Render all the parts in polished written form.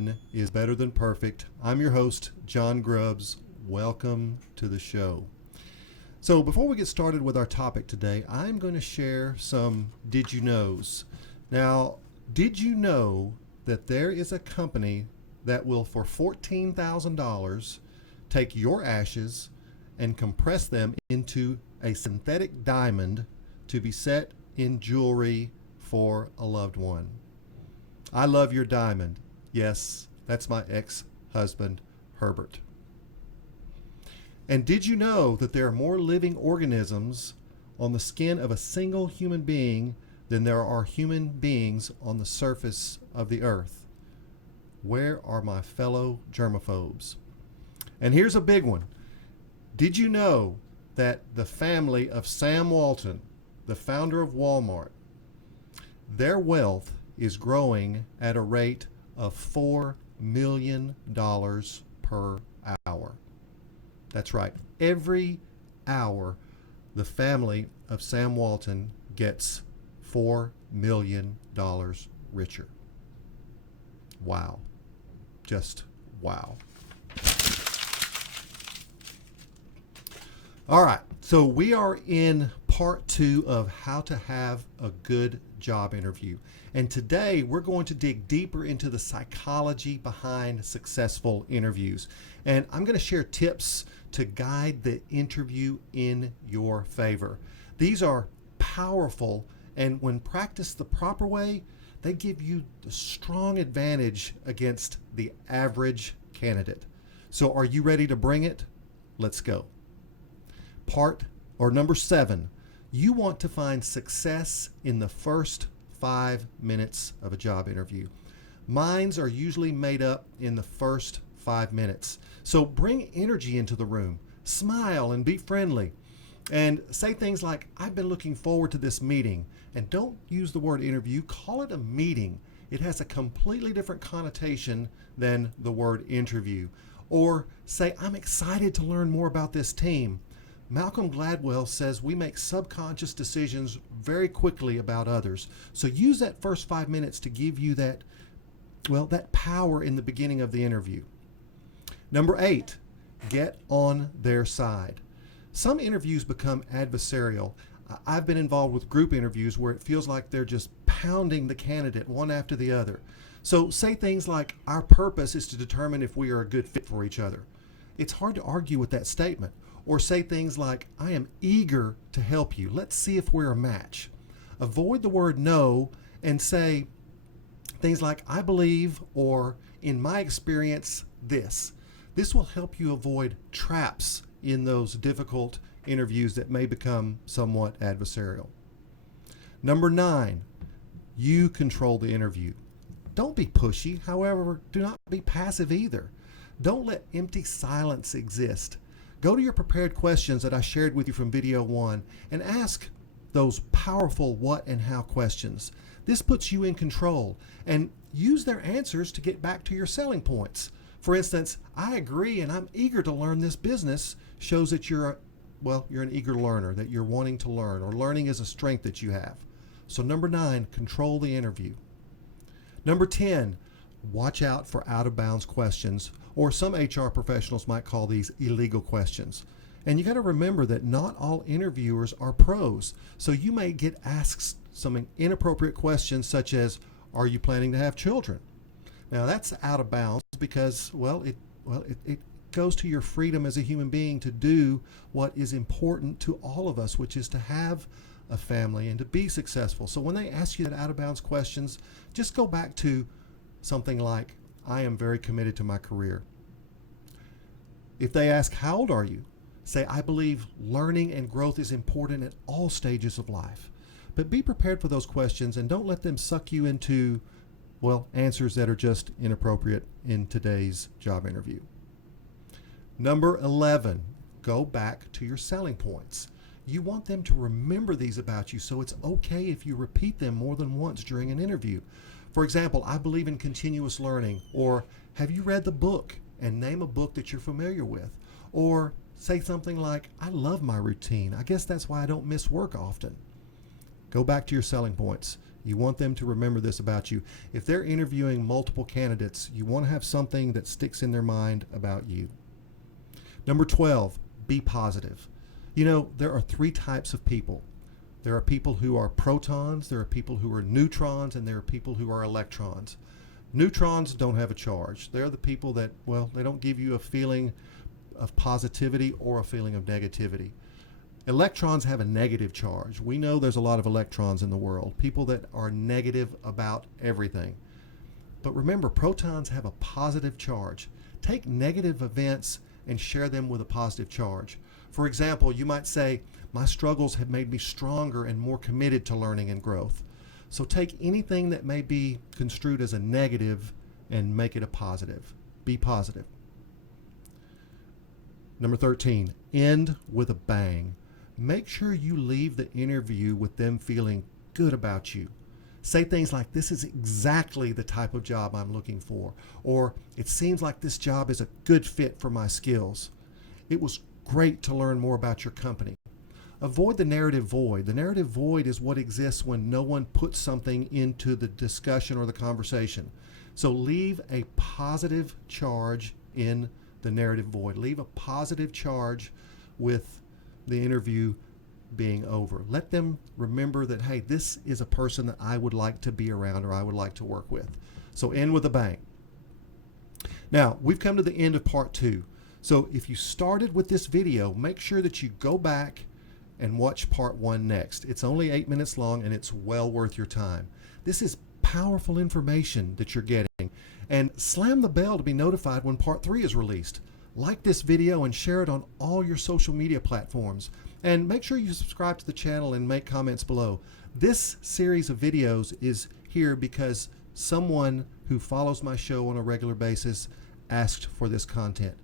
Done is better than perfect. I'm your host, John Grubbs. Welcome to the show. So before we get started with our topic today, I'm going to share some did you knows. Now, did you know that there is a company that will, for $14,000, take your ashes and compress them into a synthetic diamond to be set in jewelry for a loved one? I love your diamond. Yes, that's my ex-husband, Herbert. And did you know that there are more living organisms on the skin of a single human being than there are human beings on the surface of the earth? Where are my fellow germaphobes? And here's a big one. Did you know that the family of Sam Walton, the founder of Walmart, their wealth is growing at a rate of $4 million per hour? That's right. Every hour, the family of Sam Walton gets $4 million richer. Wow. Just wow. All right. So we are in part 2 of how to have a good job interview. And today we're going to dig deeper into the psychology behind successful interviews. And I'm going to share tips to guide the interview in your favor. These are powerful, and when practiced the proper way, they give you the strong advantage against the average candidate. So are you ready to bring it? Let's go. Number 7, you want to find success in the first 5 minutes of a job interview. Minds are usually made up in the first 5 minutes. So bring energy into the room, smile and be friendly, and say things like, I've been looking forward to this meeting. And don't use the word interview, call it a meeting. It has a completely different connotation than the word interview. Or say, I'm excited to learn more about this team. Malcolm Gladwell says we make subconscious decisions very quickly about others. So use that first 5 minutes to give you that power in the beginning of the interview. Number 8, get on their side. Some interviews become adversarial. I've been involved with group interviews where it feels like they're just pounding the candidate one after the other. So say things like, our purpose is to determine if we are a good fit for each other. It's hard to argue with that statement. Or say things like, I am eager to help you. Let's see if we're a match. Avoid the word no and say things like, I believe, or in my experience, this. This will help you avoid traps in those difficult interviews that may become somewhat adversarial. Number 9, you control the interview. Don't be pushy. However, do not be passive either. Don't let empty silence exist. Go to your prepared questions that I shared with you from video 1 and ask those powerful what and how questions. This puts you in control, and use their answers to get back to your selling points. For instance, I agree and I'm eager to learn this business shows that you're an eager learner, that you're wanting to learn, or learning is a strength that you have. So number 9, control the interview. Number 10, watch out for out-of-bounds questions, or some HR professionals might call these illegal questions. And you got to remember that not all interviewers are pros. So you may get asked some inappropriate questions such as, are you planning to have children? Now that's out of bounds because, it goes to your freedom as a human being to do what is important to all of us, which is to have a family and to be successful. So when they ask you that out of bounds questions, just go back to something like, I am very committed to my career. If they ask, how old are you? Say, I believe learning and growth is important at all stages of life. But be prepared for those questions and don't let them suck you into, answers that are just inappropriate in today's job interview. Number 11, go back to your selling points. You want them to remember these about you, so it's okay if you repeat them more than once during an interview. For example, I believe in continuous learning, or have you read the book? And name a book that you're familiar with. Or say something like, I love my routine. I guess that's why I don't miss work often. Go back to your selling points. You want them to remember this about you. If they're interviewing multiple candidates, you want to have something that sticks in their mind about you. Number 12, be positive. You know, there are three types of people. There are people who are protons, there are people who are neutrons, and there are people who are electrons. Neutrons don't have a charge. They're the people that, well, they don't give you a feeling of positivity or a feeling of negativity. Electrons have a negative charge. We know there's a lot of electrons in the world, people that are negative about everything. But remember, protons have a positive charge. Take negative events and share them with a positive charge. For example, you might say, my struggles have made me stronger and more committed to learning and growth. So take anything that may be construed as a negative and make it a positive. Be positive. Number 13, end with a bang. Make sure you leave the interview with them feeling good about you. Say things like, this is exactly the type of job I'm looking for, or it seems like this job is a good fit for my skills. It was great to learn more about your company. Avoid the narrative void. The narrative void is what exists when no one puts something into the discussion or the conversation. So leave a positive charge in the narrative void. Leave a positive charge with the interview being over. Let them remember that, hey, this is a person that I would like to be around or I would like to work with. So end with a bang. Now, we've come to the end of part 2. So if you started with this video, make sure that you go back and watch part 1 next. It's only 8 minutes long and it's well worth your time. This is powerful information that you're getting. And slam the bell to be notified when part 3 is released. Like this video and share it on all your social media platforms. And make sure you subscribe to the channel and make comments below. This series of videos is here because someone who follows my show on a regular basis asked for this content.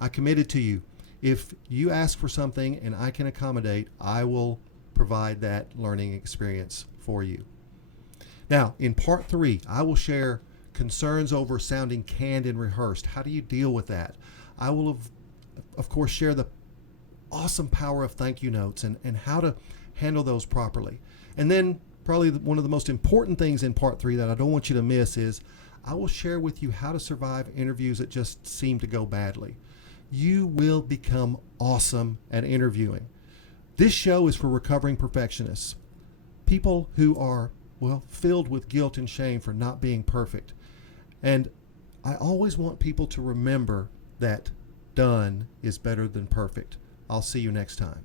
I committed to you. If you ask for something and I can accommodate, I will provide that learning experience for you. Now, in part 3, I will share concerns over sounding canned and rehearsed. How do you deal with that? I will, of course, share the awesome power of thank you notes and how to handle those properly. And then probably one of the most important things in part 3 that I don't want you to miss is I will share with you how to survive interviews that just seem to go badly. You will become awesome at interviewing. This show is for recovering perfectionists, people who are, well, filled with guilt and shame for not being perfect. And I always want people to remember that done is better than perfect. I'll see you next time.